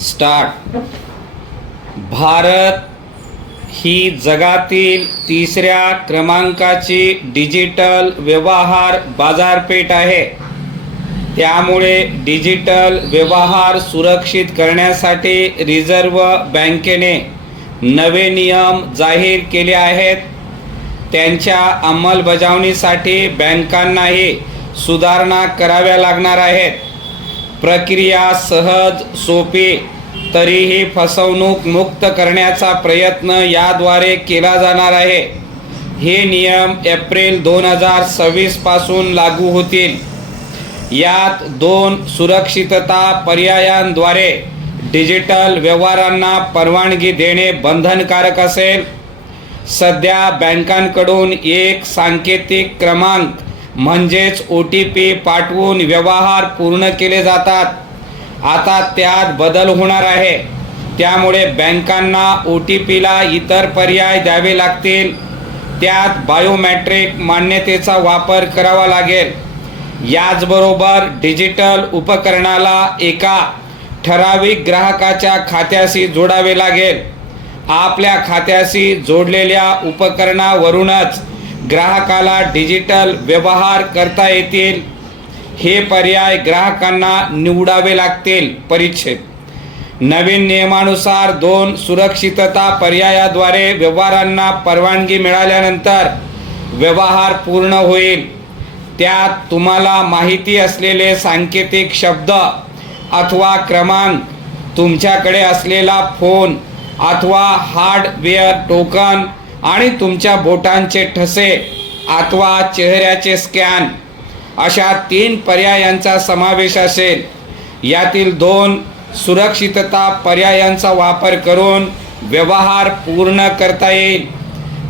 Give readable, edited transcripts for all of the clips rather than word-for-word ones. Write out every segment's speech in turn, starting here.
Start. Bharat ही जगातील तिसऱ्या क्रमांकाची डिजिटल व्यवहार बाजारपेठ आहे. त्यामुळे डिजिटल व्यवहार सुरक्षित करण्यासाठी रिझर्व्ह बँकेने नवे नियम जाहीर केले आहेत. त्यांच्या अंमलबजावणीसाठी बँकांनाही सुधारणा कराव्या लागणार आहेत. प्रक्रिया सहज, सोपी, तरीही फसवणूक मुक्त करण्याचा प्रयत्न याद्वारे केला जाणार आहे. हे नियम एप्रिल 2026 पासून लागू होतील. यात 2 सुरक्षितता पर्यायांद्वारे डिजिटल व्यवहारांना परवानगी देणे बंधनकारक असेल. सध्या बँकांकडून एक सांकेतिक क्रमांक म्हणजेच OTP पाठवून व्यवहार पूर्ण केले जातात. आता त्यात बदल होणार आहे. त्यामुळे बँकांना OTPला इतर पर्याय द्यावे लागतील. त्यात बायोमेट्रिक मान्यतेचा वापर करावा लागेल. याचबरोबर डिजिटल उपकरणाला एका ठराविक ग्राहकाच्या खात्याशी जोडावे लागेल. आपल्या खात्याशी जोडलेल्या उपकरणावरूनच ग्राहकाला डिजिटल व्यवहार करता येतील. हे पर्याय ग्राहकांना निवडावे लागतील. परिच्छेद. नवीन नियमानुसार 2 सुरक्षितता पर्यायाद्वारे व्यवहारांना परवानगी मिळाल्यानंतर व्यवहार पूर्ण होईल. त्यात तुम्हाला माहिती असलेले सांकेतिक शब्द अथवा क्रमांक, तुमच्याकडे असलेला फोन अथवा हार्डवेअर टोकन आणि तुमच्या बोटांचे ठसे अथवा चेहऱ्याचे स्कॅन अशा 3 पर्यायांचा समावेश असेल. यातील 2 सुरक्षितता पर्यायांचा वापर करून व्यवहार पूर्ण करता येईल.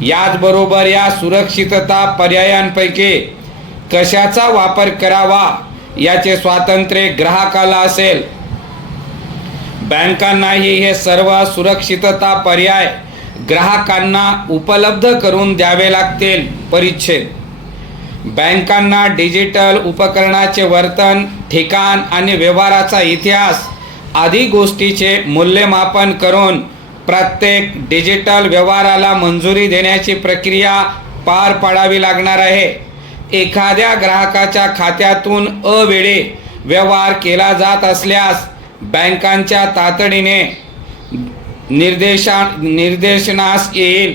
याचबरोबर या सुरक्षितता पर्यायांपैकी कशाचा वापर करावा याचे स्वातंत्र्य ग्राहकाला असेल. बँकांनाही हे सर्व सुरक्षितता पर्याय ग्राहकांना उपलब्ध करून द्यावे लागतील. परिच्छेद. बँकांना डिजिटल उपकरणाचे वर्तन, ठिकाण आणि व्यवहाराचा इतिहास आदी गोष्टीचे मूल्यमापन करून प्रत्येक डिजिटल व्यवहाराला मंजुरी देण्याची प्रक्रिया पार पाडावी लागणार आहे. एखाद्या ग्राहकाच्या खात्यातून अवेळी व्यवहार केला जात असल्यास बँकांच्या तातडीने निर्देशनास येईल.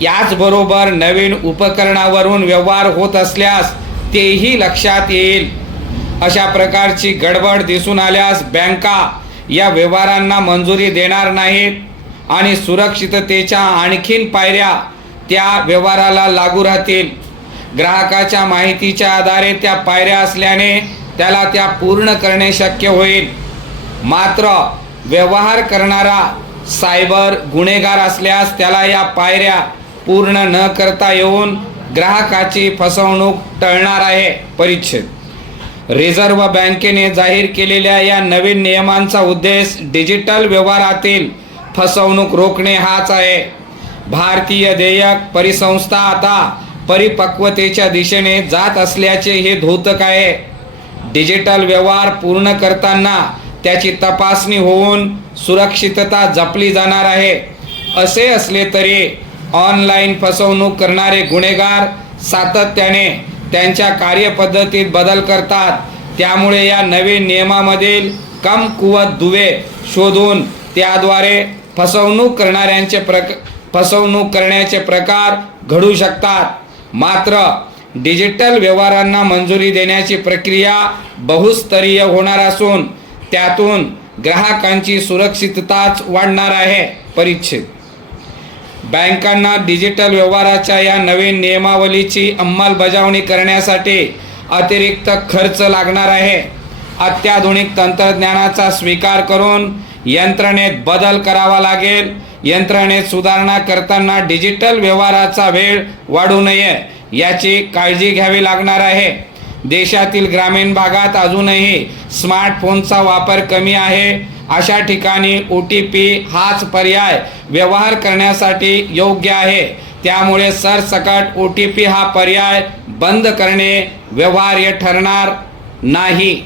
याचबरोबर नवीन उपकरणावरून व्यवहार होत असल्यास तेही लक्षात येईल. अशा प्रकारची गडबड दिसून आल्यास बँका या व्यवहारांना मंजुरी देणार नाहीत आणि सुरक्षिततेच्या आणखीन पायऱ्या त्या व्यवहाराला लागू राहतील. ग्राहकाच्या माहितीच्या आधारे त्या पायऱ्या असल्याने त्याला त्या पूर्ण करणे शक्य होईल. मात्र व्यवहार करणारा सायबर गुन्हेगार असल्यास त्याला या पायऱ्या पूर्ण न करता येऊन ग्राहकाची फसवणूक टळणार आहे. परिच्छेद. रिझर्व्ह बँकेने जाहीर केलेल्या या नवीन नियमांचा उद्देश डिजिटल व्यवहारातील फसवणूक रोखणे हाच आहे. भारतीय देयक परिसंस्था आता परिपक्वतेच्या दिशेने जात असल्याचे हे द्योतक आहे. डिजिटल व्यवहार पूर्ण करताना त्याची तपासणी होऊन सुरक्षितता जपली जाणार आहे. असे असले तरी ऑनलाईन फसवणूक करणारे गुन्हेगार सातत्याने त्यांच्या कार्यपद्धतीत बदल करतात. त्यामुळे या नवीन नियमामधील कमकुवत दुवे शोधून त्याद्वारे फसवणूक करण्याचे प्रकार घडू शकतात. मात्र डिजिटल व्यवहारांना मंजुरी देण्याची प्रक्रिया बहुस्तरीय होणार असून त्यातून ग्राहकांची सुरक्षितताच वाढणार आहे. परिच्छेद. बँकांना डिजिटल व्यवहाराच्या या नवीन नियमावलीची अंमलबजावणी करण्यासाठी अतिरिक्त खर्च लागणार आहे. अत्याधुनिक तंत्रज्ञानाचा स्वीकार करून यंत्रणेत बदल करावा लागेल. यंत्रणेत सुधारणा करताना डिजिटल व्यवहाराचा वेळ वाढू नये याची काळजी घ्यावी लागणार आहे. देशातील ग्रामीण भागात अजूनही स्मार्टफोनचा वापर कमी आहे. अशा ठिकाणी OTP हाच पर्याय व्यवहार करण्यासाठी योग्य आहे. त्यामुळे सरसकट OTP हा पर्याय बंद करणे व्यवहार्य ठरणार नाही.